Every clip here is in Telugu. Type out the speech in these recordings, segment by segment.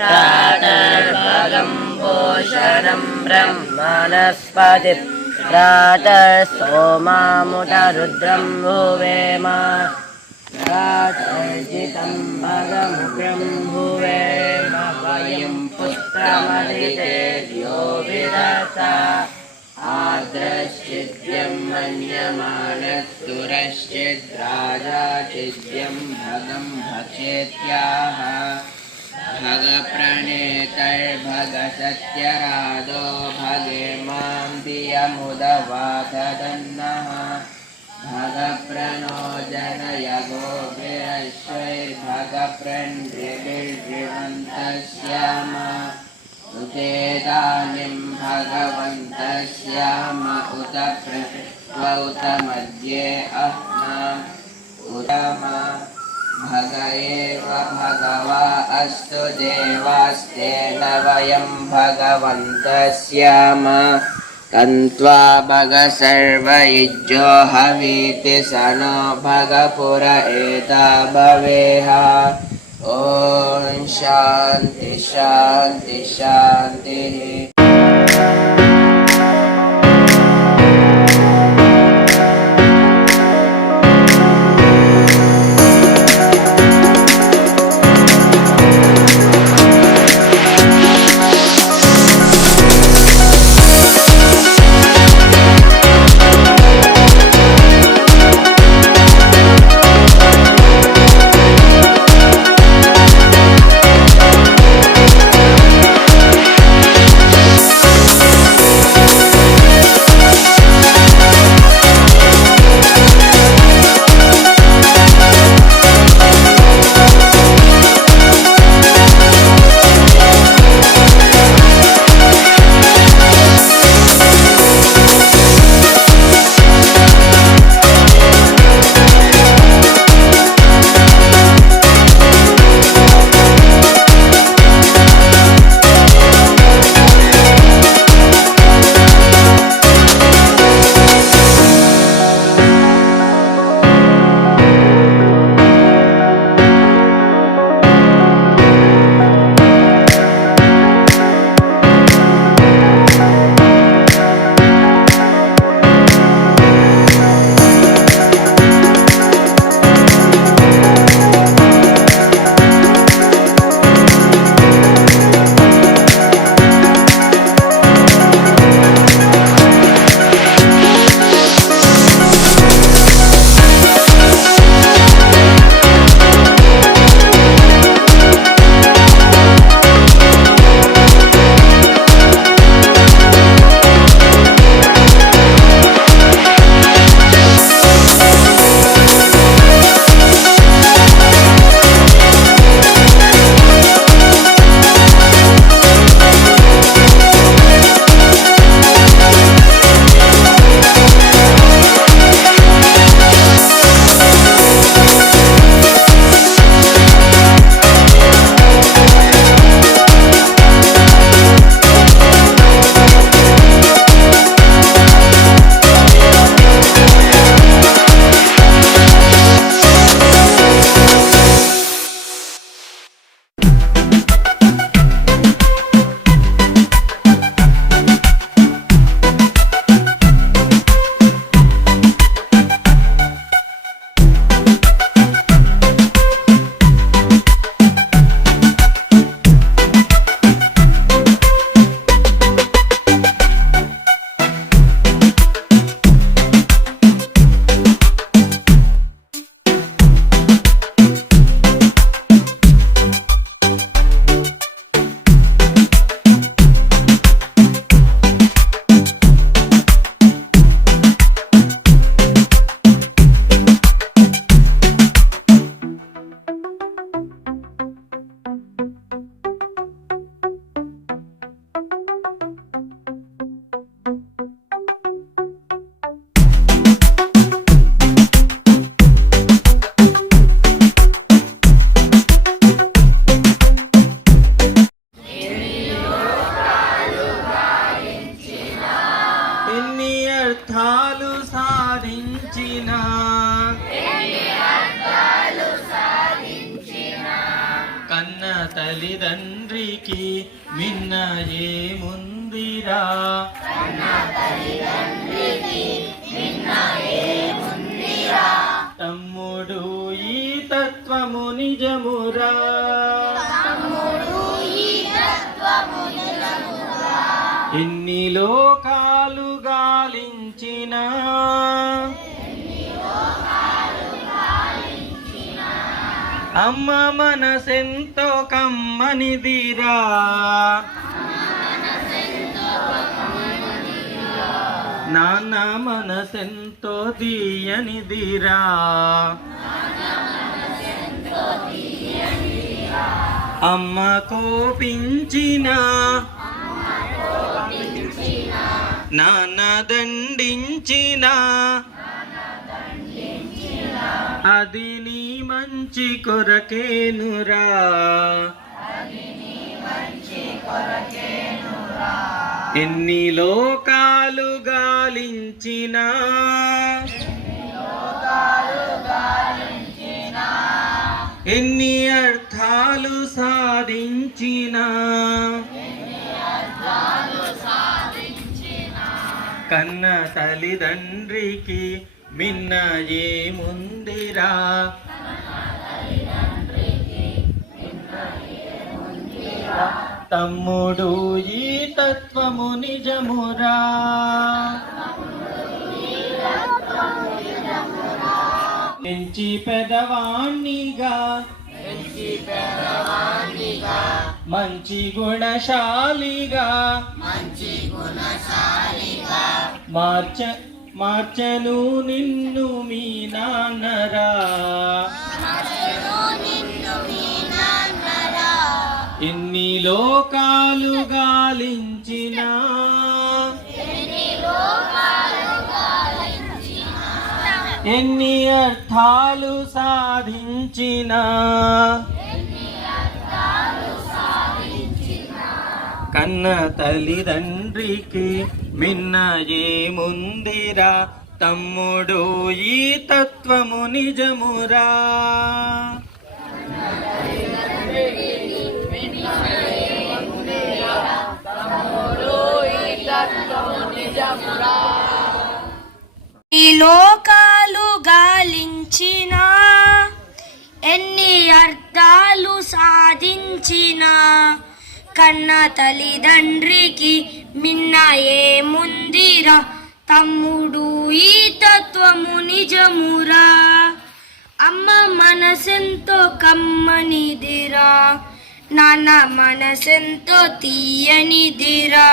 प्रातर्भगं पोषणं ब्रह्मणस्पति प्रातः सोमामुत रुद्रं भुवेम प्रातर्जितं भगमुग्रं भुवेम वयं पुत्रमदिते यो विदता आद्रश्चिद्यं मन्यमानस्तुरश्चिद्राजाचिद्यं भगं भक्षेत्याह भगप्रणेतैर्भगसत्यरादो भगे मां धियमुदवाददन्नः भगप्रणो जनयगोभिरश्वैर्भगप्रणृभिर्भृवन्तस्याम उतेदानीं भगवन्तस्याम उत प्रकृत्वा उत मध्ये अह्नाम् उतमा भग एव भगवा अस्तु देवास्तेन वयं भगवन्तस्याम तन्त्वा भग सर्वयुज्यो हवीति स नो भगपुर एता भवेह ॐ शान्ति शान्ति शान्तिः। తల్లిదండ్రికి మిన్న ఏముందిరా తమ్ముడు ఈ తత్వము నిజమురా ఎన్ని లోకాలు గాలించిన అమ్మ మనసెంతో కమ్మనిదిరా నాన్న మనసెంతో తీయనిదిరా అమ్మ కోపించిన నాన్న దండించిన అది నీ మంచి కొరకేనురా ఎన్ని లోకాలు గాలించినా ఎన్ని అర్థాలు సాధించినా కన్న తల్లిదండ్రికి మిన్న ఏముందిరా తమ్ముడు ఈ తత్వము నిజమురా పెంచి పెదవాణ్ణిగా మంచి గుణశాలిగా మార్చను నిన్ను మీ నాన్నరా ఎన్ని లోకాలు గాలించినా ఎన్ని అర్థాలు సాధించినా కన్న తల్లిదండ్రికి మిన్న ఏముందిరా తమ్ముడు ఈ తత్వము నిజమురా ఈ లోకాలు గాలించిన ఎన్ని అర్థాలు సాధించిన కన్న తల్లిదండ్రికి మిన్న ఏముందిరా తమ్ముడు ఈ తత్వము నిజమురా అమ్మ మనసెంతో కమ్మనిదిరా నాన్న మనసెంతో తీయనిదిరా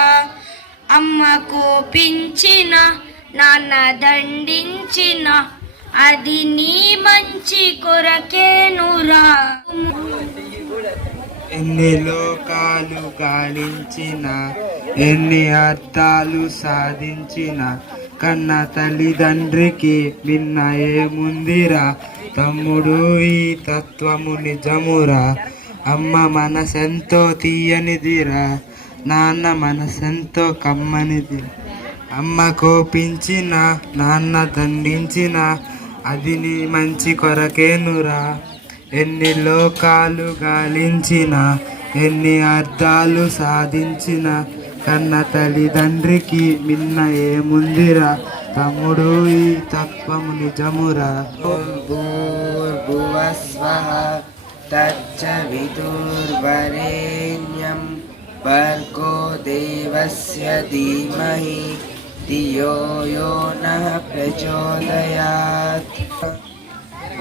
అమ్మ కోపించిన నాన్న దండించిన అది నీ మంచి కొరకేనురా ఎన్ని లోకాలు గాలించిన ఎన్ని అర్థాలు సాధించిన కన్న తల్లిదండ్రికి మిన్న ఏముందిరా తమ్ముడు ఈ తత్వము నిజమురా అమ్మ మనసెంతో తీయనిదిరా నాన్న మనసెంతో కమ్మనిది అమ్మ కోపించిన నాన్న దండించిన అది నీ మంచి కొరకేనురా ఎన్ని లోకాలు గాలించిన ఎన్ని అర్థాలు సాధించిన కన్న తల్లిదండ్రికి మిన్న ఏముందిరా తమ్ముడు ఈ తత్వము నిజమురా భూర్భువస్వః తచ్చవితుర్వరేణ్యం భర్గో దేవస్య ధీమహి ధియో యో నః ప్రచోదయాత్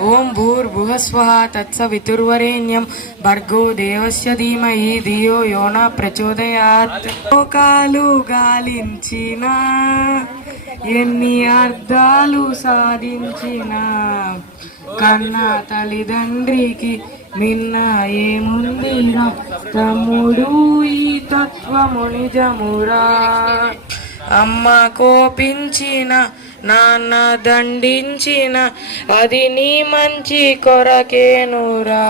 ఓం భూర్భువస్వః తత్సవితుర్వరేణ్యం భర్గో దేవస్య ధీమహి ధియో యో నః ప్రచోదయాత్ లోకాలు గాలించిన ఎన్ని అర్థాలు సాధించిన కన్న తల్లిదండ్రికి మిన్న ఏముందిరా తమ్ముడు ఈ తత్వము నిజమురా అమ్మ కోపించిన నాన్న దండించిన అది నీ మంచి కొరకేనురా